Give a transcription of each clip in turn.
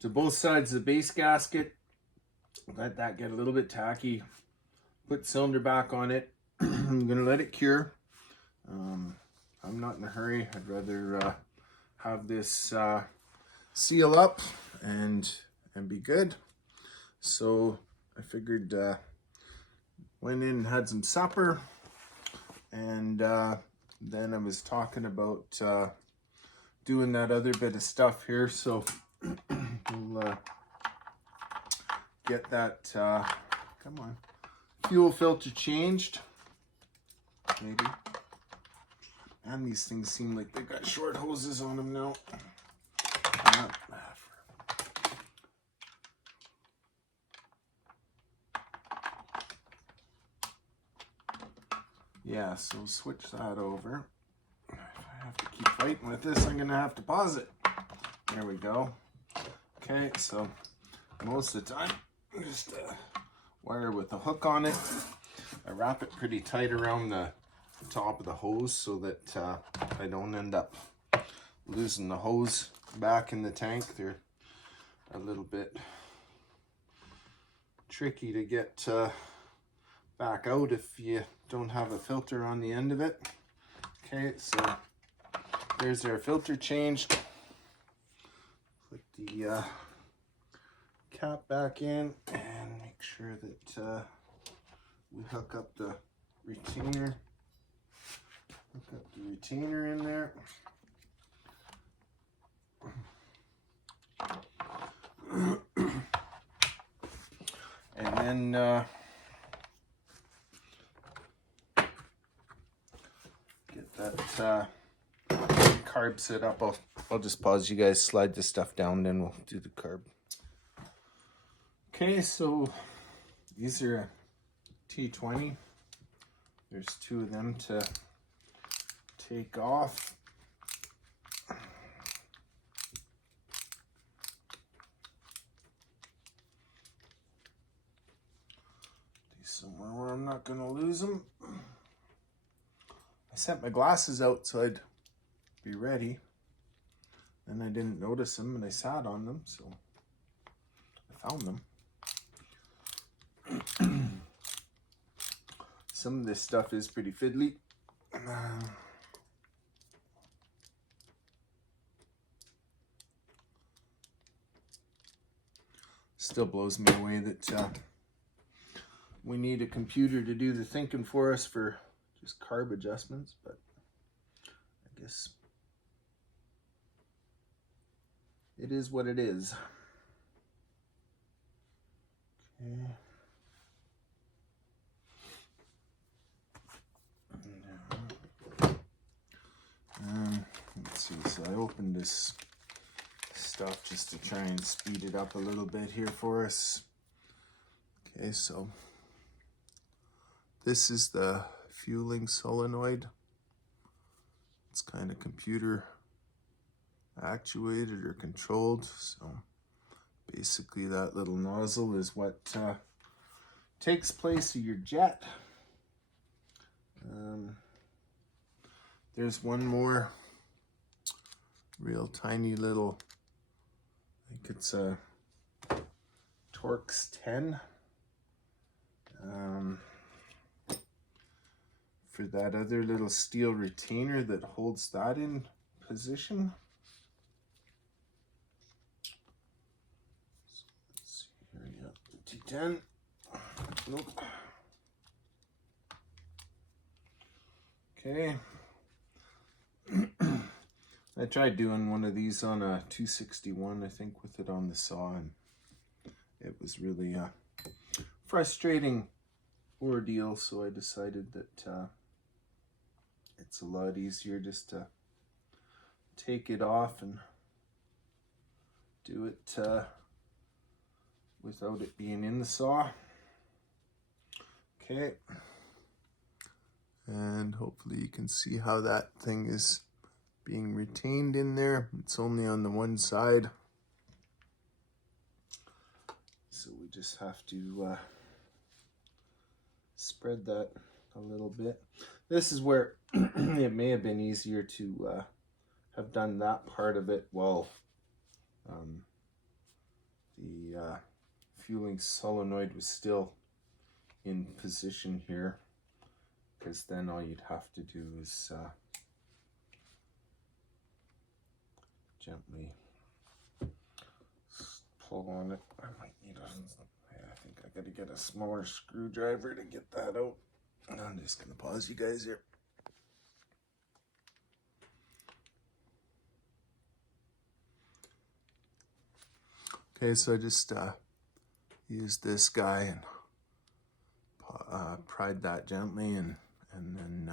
to both sides of the base gasket. Let that get a little bit tacky. Put the cylinder back on it. I'm gonna let it cure. I'm not in a hurry. I'd rather have this seal up and be good. So I figured went in and had some supper, and then I was talking about doing that other bit of stuff here. So we'll get that come on, fuel filter changed, maybe. And these things seem like they got short hoses on them now. Yeah, so switch that over. If I have to keep fighting with this, I'm gonna have to pause it. There we go. Okay, so most of the time, just wire with a hook on it. I wrap it pretty tight around the top of the hose so that I don't end up losing the hose back in the tank. They're a little bit tricky to get back out if you don't have a filter on the end of it. Okay, so there's our filter changed. Put the cap back in and make sure that we hook up the retainer. Hook up the retainer in there. And then get that carb set up. I'll just pause you guys, slide this stuff down, then we'll do the carb. Okay, so these are a T20. There's two of them to take off. These somewhere where I'm not gonna lose them. I set my glasses out so I'd be ready. Then I didn't notice them and I sat on them, so I found them. Some of this stuff is pretty fiddly. Still blows me away that we need a computer to do the thinking for us for just carb adjustments, but I guess it is what it is. Okay. Let's see, so I opened this stuff just to try and speed it up a little bit here for us. Okay, so this is the fueling solenoid. It's kind of computer actuated or controlled. So basically that little nozzle is what takes place of your jet. There's one more real tiny little, I think it's a Torx 10. For that other little steel retainer that holds that in position. So let's see here, yeah, the T10. Nope. Okay. I tried doing one of these on a 261, I think, with it on the saw, and it was really a frustrating ordeal, so I decided that it's a lot easier just to take it off and do it without it being in the saw. Okay. And hopefully you can see how that thing is being retained in there. It's only on the one side. So we just have to spread that a little bit. This is where it may have been easier to have done that part of it while the fueling solenoid was still in position here, because then all you'd have to do is gently pull on it. I might need I think I gotta get a smaller screwdriver to get that out. I'm just gonna pause you guys here. Okay, so I just used this guy and pried that gently, and then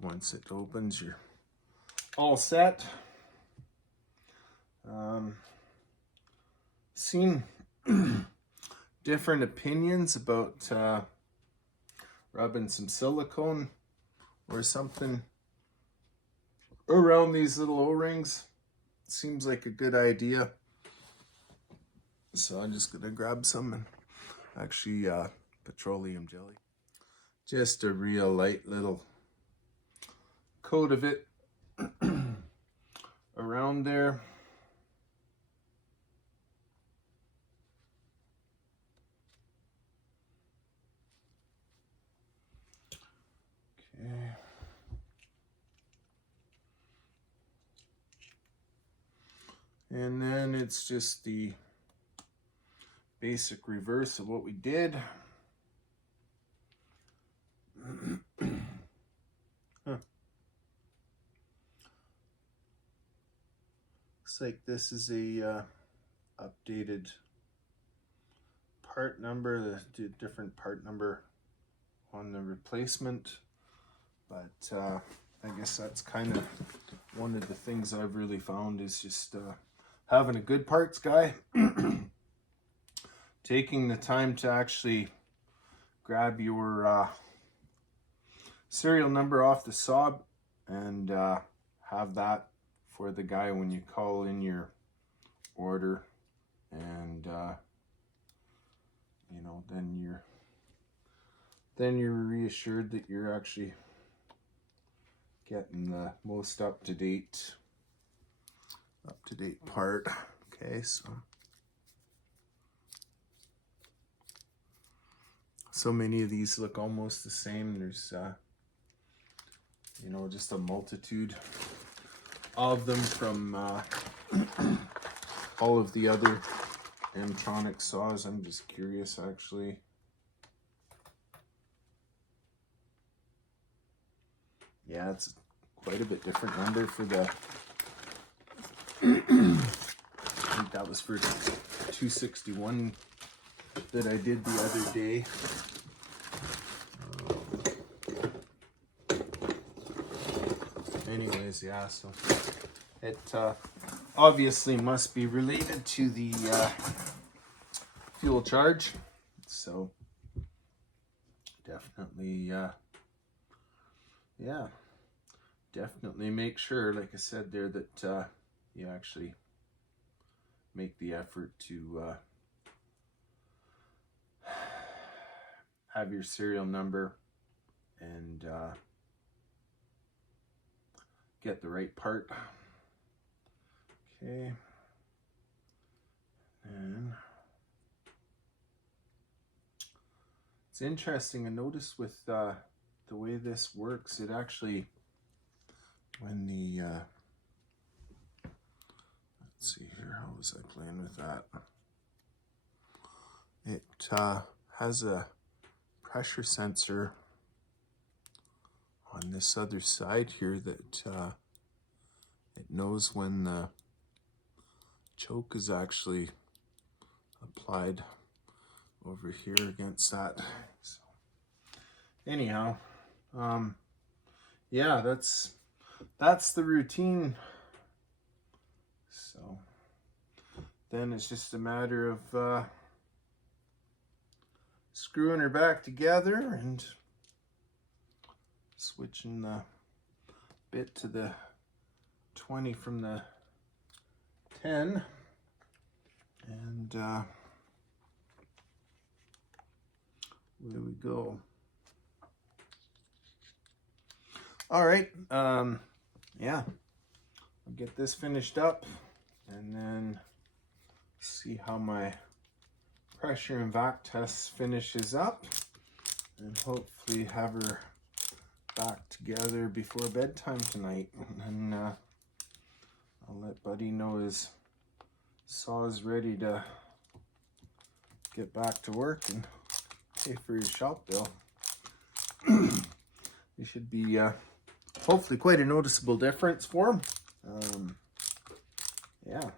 once it opens, you're all set. Seen different opinions about rubbing some silicone or something around these little O-rings. Seems like a good idea. So I'm just gonna grab some, and actually petroleum jelly. Just a real light little coat of it around there. Okay. And then it's just the basic reverse of what we did. Huh. Looks like this is a updated part number, the different part number on the replacement, but I guess that's kind of one of the things I've really found is just having a good parts guy. Taking the time to actually grab your serial number off the sob and have that for the guy when you call in your order, and you know, then you're reassured that you're actually getting the most up-to-date part. Okay, so many of these look almost the same. There's you know, just a multitude of them from all of the other m-tronic saws. I'm just curious, actually. Yeah, it's quite a bit different number for the I think that was for 261 that I did the other day. Anyways, yeah, so it obviously must be related to the fuel charge. So definitely, yeah, definitely make sure, like I said there, that you actually make the effort to have your serial number and get the right part. Okay. And it's interesting, I noticed with the way this works, it actually, when the let's see here, how was I playing with that? It has a pressure sensor on this other side here that it knows when the choke is actually applied over here against that. So anyhow, yeah, that's the routine. So then it's just a matter of screwing her back together and switching the bit to the 20 from the 10, and away we go. All right, yeah, I'll get this finished up and then see how my pressure and vac test finishes up, and hopefully have her back together before bedtime tonight. And then I'll let Buddy know his saw is ready to get back to work and pay for his shop bill. It should be hopefully quite a noticeable difference for him. Yeah.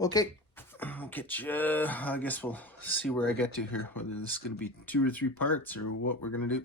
Okay, I'll get you, I guess we'll see where I get to here, whether this is going to be 2 or 3 parts or what we're going to do.